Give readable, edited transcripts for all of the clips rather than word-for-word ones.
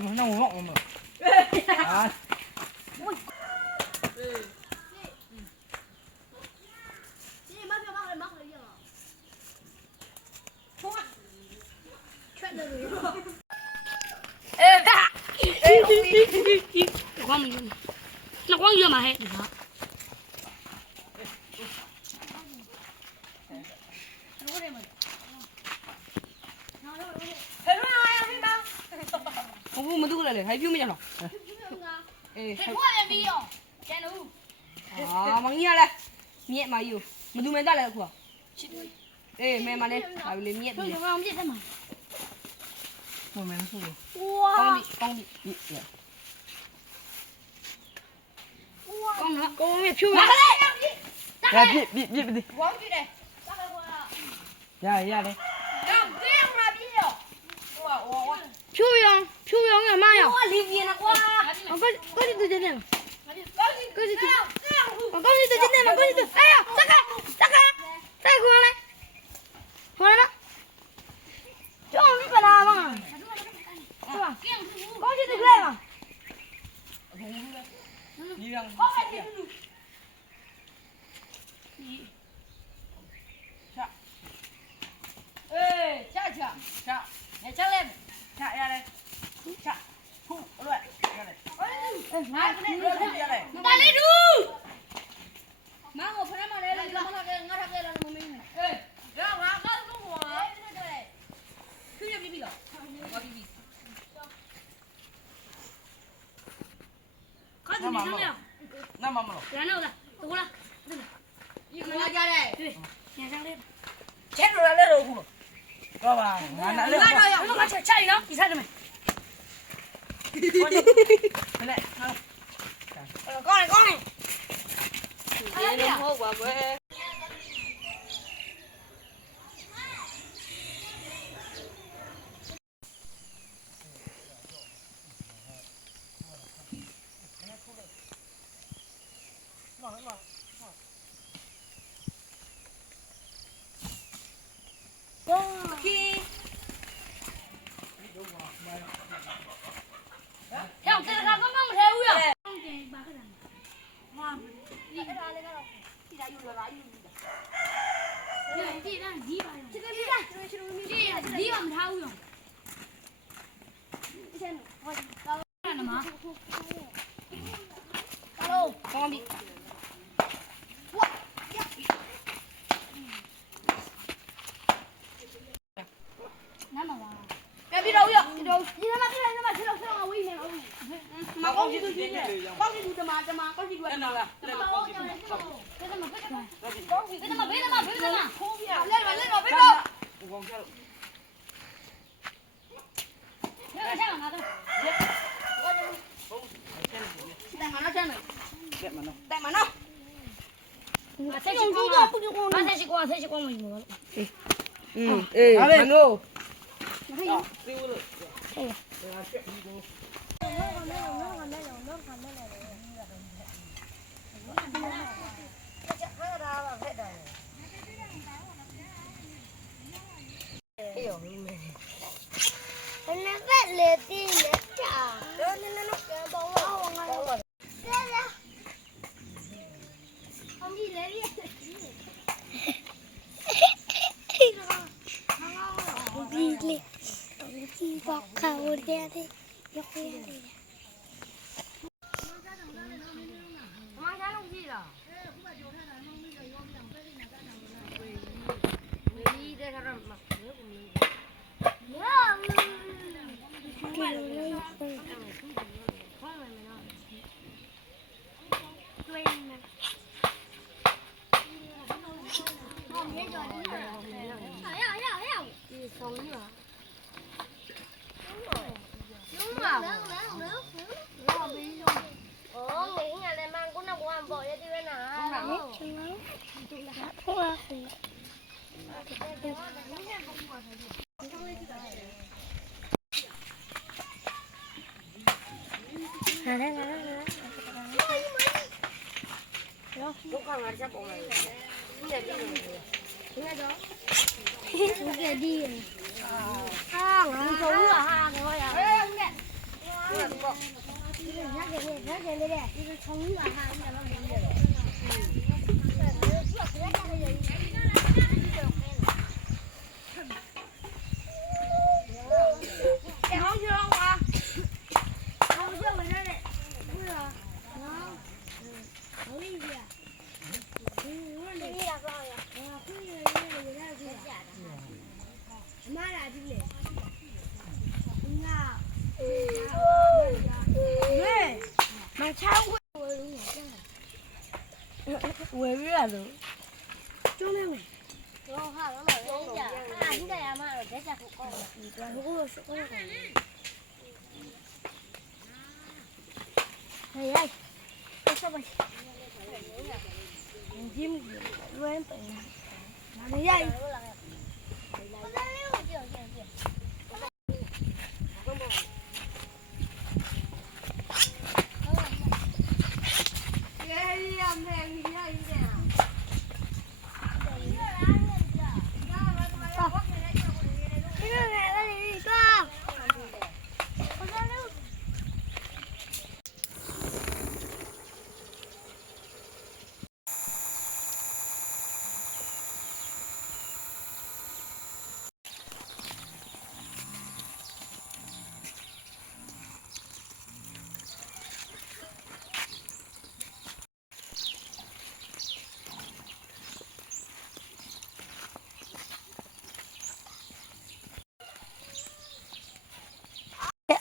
那我忘了嘛。啊。光没用，那光热嘛还？我不没读来了，还有没了？哎，还。啊，忙你来，面嘛有，没读没打来过。哎，没嘛嘞，还有嘞面。我没说过。哇！帮你，刚面漂亮。呀，别。王局的，呀嘞。漂亮干嘛呀？我里边的瓜，我高兴都今天，高兴都今天嘛，高兴都，哎呀，打开，再过来，过来了，这样没办法嘛，是吧？高兴都来嘛。你让。下。哎，下，你下来，下嘞。下。呼，来，下嘞。拿个来，打来住。妈，我朋友们来了，我他给了，我没有。哎，让我告诉我，去也比了，我比。高兴没上了。那妈妈了。然后了，走了，这个。一个家的。对，先上来了。钱出来了都哭。知道吧？俺那来，我下一张，你猜什么？来，好。过来。哎呀，好乖乖。형, 내가 잠깐만 해우야. 点对不对？就是从你往上，你两个没有了。然后去了我，然后就回来了，不是啊？我理解。你俩多少呀？回去有点贵。妈俩弟弟。你看。对，买菜会。我热了。就那个。然后哈，老人家，啊，你这样嘛，别家不搞了。如果是我。哎呀，快上吧。你们乱摆呢？哪里呀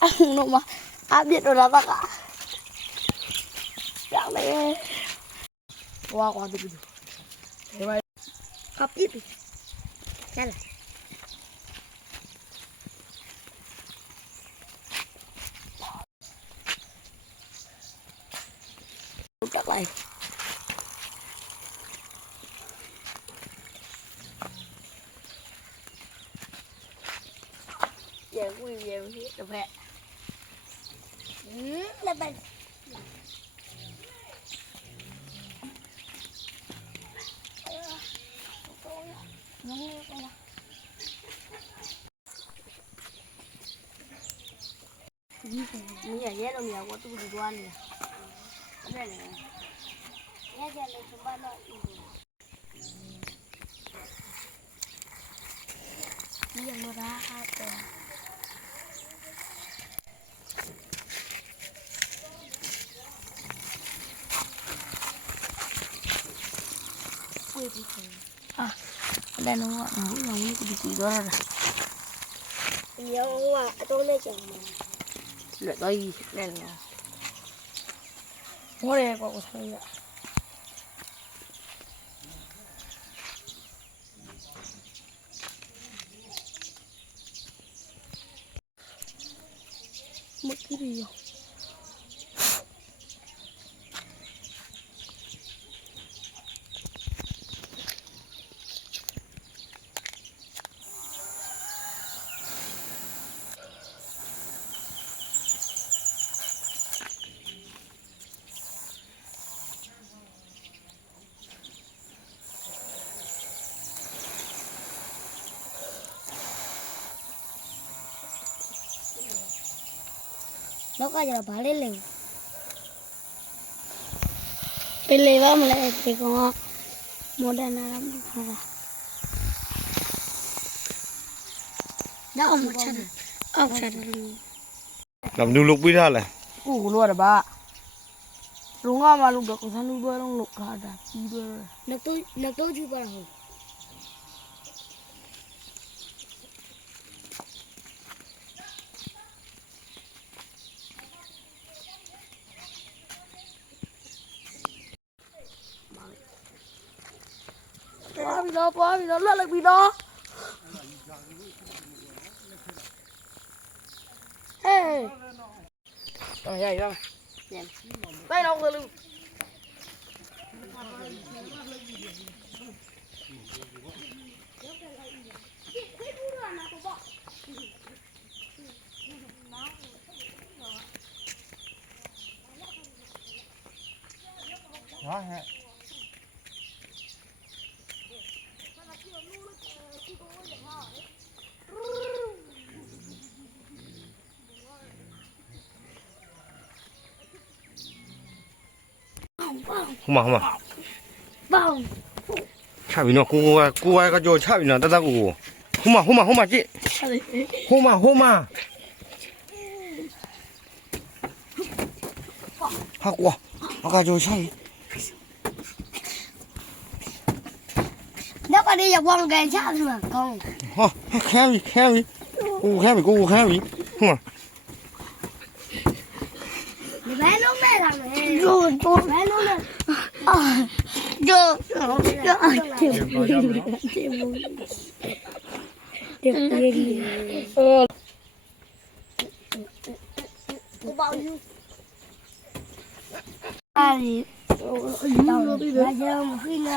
？ăn nó mà áp biết rồi là bác ạ dạng này qua qua được thế vậy hấp ít đi nhanh này chắc này về quy về hết được vậy là bệnh mình ở dưới đâu nhiều quá tôi đi đoan nè đây này nghe giờ này chúng ba lợi bây giờ nó ra rồi à đây nó gọi là mũi lòng cái gì đó rồi nhiều quá tôi lấy chồng lại đây là mua đây có thằng ạ một cái gì vậy nó coi giờ bà lên liền bên lề vào mà lại thì có một đàn lắm rồi đó một chân ông chân làm du lục biết ra này củ luôn à bà đúng không mà lục được con thằng đuôi lục cả đã đi đuôi nó tôi chưa bao giờ quá vì đó là vì đó hey rồi vậy đâu đây đâu rồi đó ha ဟိုမှာ ပေါင်း ချပြီနော်ကိုကကြောချပြီနော်တတ်ကိုဟိုမှာကြည့်ဟိုမှာဟာကွာအကကြောချပြီ နောက်ကလေးရဝမ်းကန်ချတယ်မှာကောင်း ဟာခဲပြီကိုခဲပြီဟိုမှာ ဒီဘယ်လုံးမဲ့တာလဲဘယ်လုံးလဲအာဂျိုကိုပေါယူအာရီယူလို့ပြီးတော့ကြာမခိနာ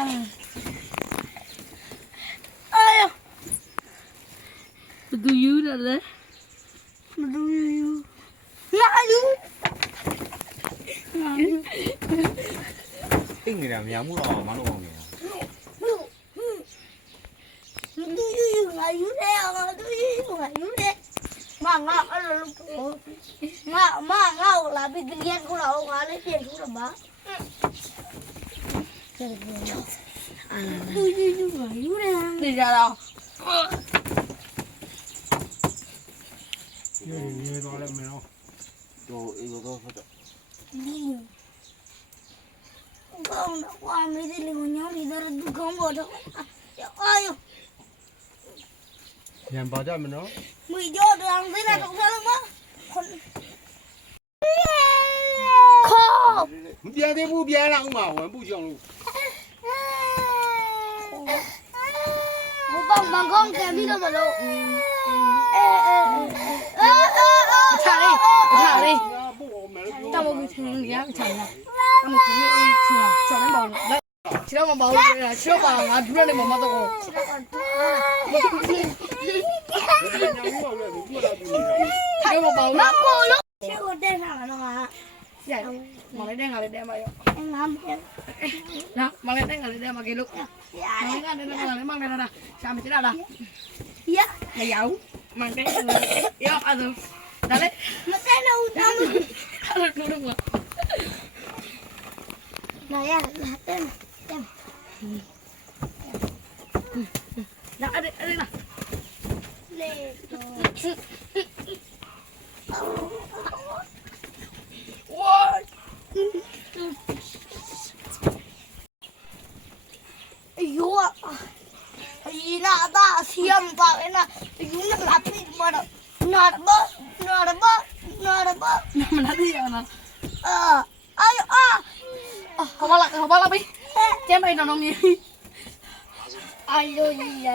အာယ ဘသူယူတယ်လဲ မလူယူလာယူ အိတ်နေတာများမှုတော့မလုပ်အောင်နေတာ လူယူငါယူတယ်ငါလူယူငါယူတယ်ငါအဲ့လိုငါလာပြီးကြည့်ခုတော့ငါလည်းပြင်ထူးတော့ပါလူယူငါယူတယ် နေကြတော့ ရေတော့လည်းမင်းတော့အေးတော့ဖတ်တော့ ဒီကောင်းတော့ကွာမေးတယ်လေညောင်းနေတယ်ဒုက္ခမောတော့အာယော ညံပါကြမနော် မွေကြောတောင်သေးတာတော့ဆက်လို့မခေါ် မပြန်သေးဘူးပြန်လာအောင်ပါဝင်ပူကြောင်လို့ ဘုံဘန်ကောင်းကံပြီးတော့မလို့ချလေး ပို့အောင်မယ်လို့ တောက်မထင်းရချလာတောက်မထင်းအေးချောင်းပေါင်းချောင်းမပေါင်းချောင်းပါငါဒူရနေမမတော့ ညံမှုအောင်လည်းဘူးလာပြီ ချောင်းမပေါင်း မကိုလို့ချေကိုတဲ့ထားတော့ဟာ ရမလေးတဲ့ငါလေးတဲ့မရော ငါမပြ နော်မလေးတဲ့ငါလေးတဲ့မကေလို့ ရ မလေးကတဲ့ငါလေးမလေးတာရှာမချလာလား ရ မရောက်မန်တဲ့ရောအဲ့ဒါဒါလေ မတဲ့လို့တောင်း အဲ့လိုလို့မ နာရလာတဲ့ လာအဲ့ဒါ လေတော့ ဝါး ယူအီနာတာဆီယမ်ပါနာယူနာလာပြီမတော့နာဘမနာသေးရနာ အာအာ ဟောပါလာပြီကျဲမိုင်တော့မြင် အာလိုရရ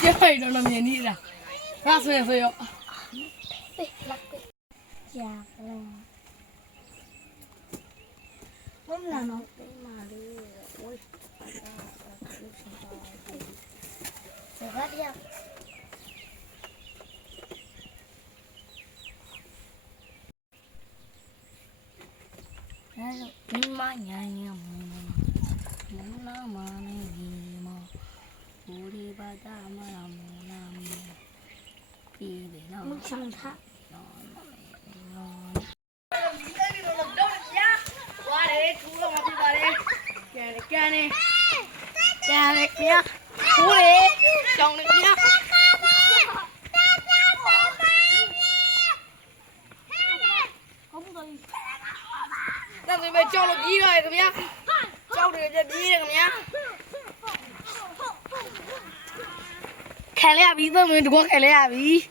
ကျဲမိုင်တော့မြင်နေတာငါဆွေရော ရဘုံနာနော်မာလေးဝိစကားပြ ဒီမညာညာမနာမနေဒီမဘူရီဘာသာမလာမနာမပြီးတယ်နော် မချမ်းသာ ဝါရဲထူလို့မပြပါလေကန်နေပြထူလေကြောင်နေပြ那准备叫了几个怎么样？叫这个逼的怎么样？开俩逼怎么？光开俩逼？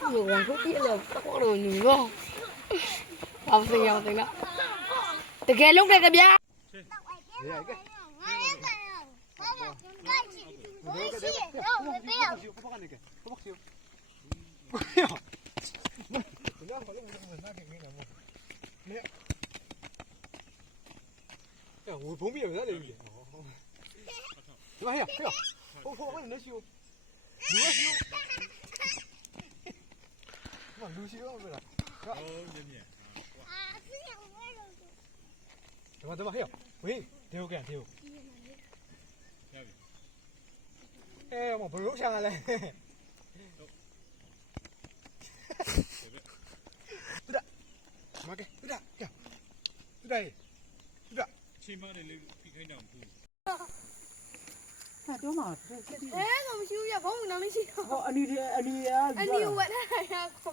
我往出跌了，我都女了，好生要生了。这个弄这个边。我旁边有在那里。哎呀，我能修，如何修？妈，如修不了。怎么还有？喂，丢干丢。哎，我不肉香了嘞。不的，妈给，不的， ကဲပြ ချိန်မတယ်လေဖိခိုင်းတာမဟုတ် ဟာတော့မှာဆက်ပြီး ကမရှိဘူးရဘောင်းမနာမရှိတော့ ဟောအနီရ အနီဝက်ထားရကော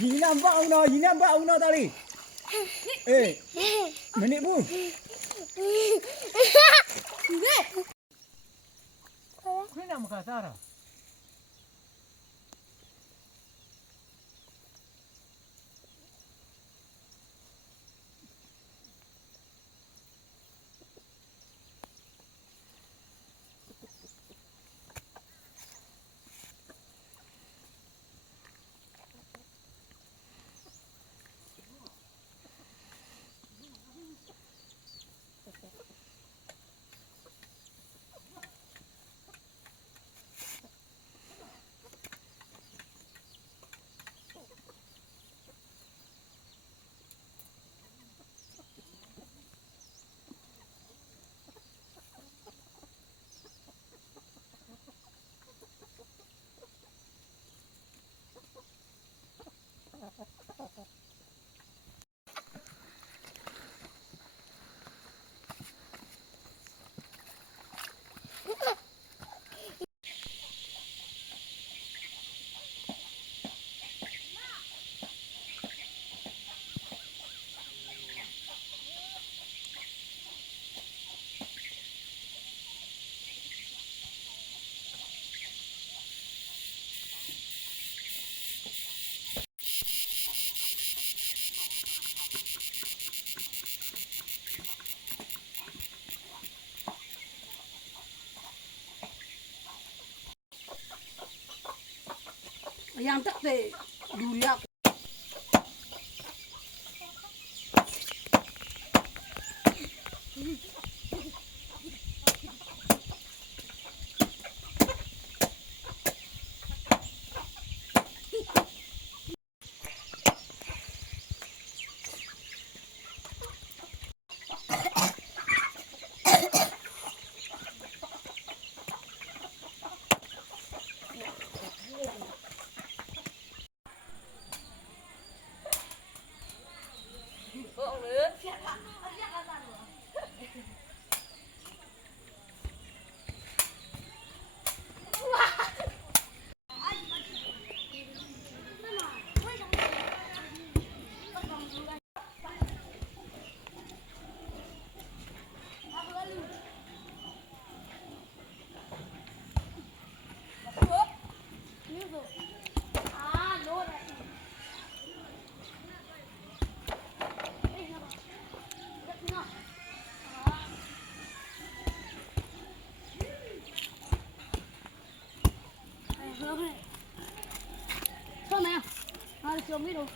ညီနံပါအောင်တော့ညီနံပါအောင်တော့တာလေးအေးမနေဘူးခွင်းနမကစားတာ အရန်တက်တဲ့လူရ Thôi mẹ, thôi chồng đi rồi.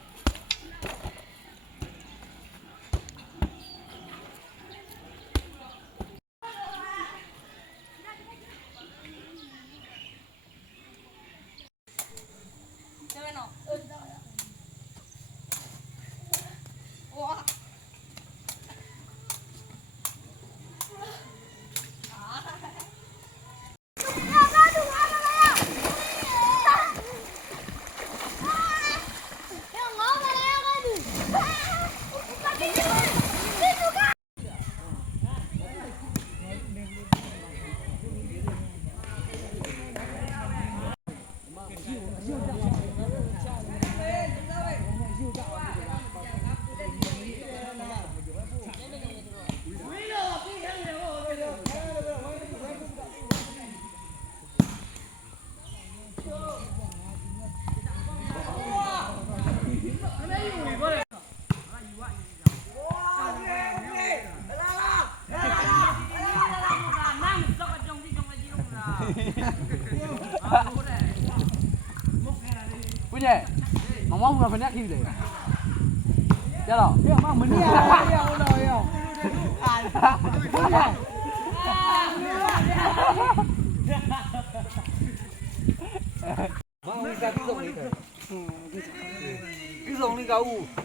Bữa nhỉ, mong mong là phải nhắc khi để. Chết rồi. Biết không? Mình đi rồi. Mang đi ra cái rồng đi thôi. Cái rồng đi gấu.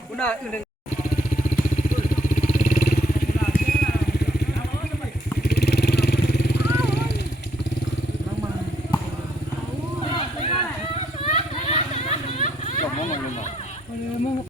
Bữa nào 嗯。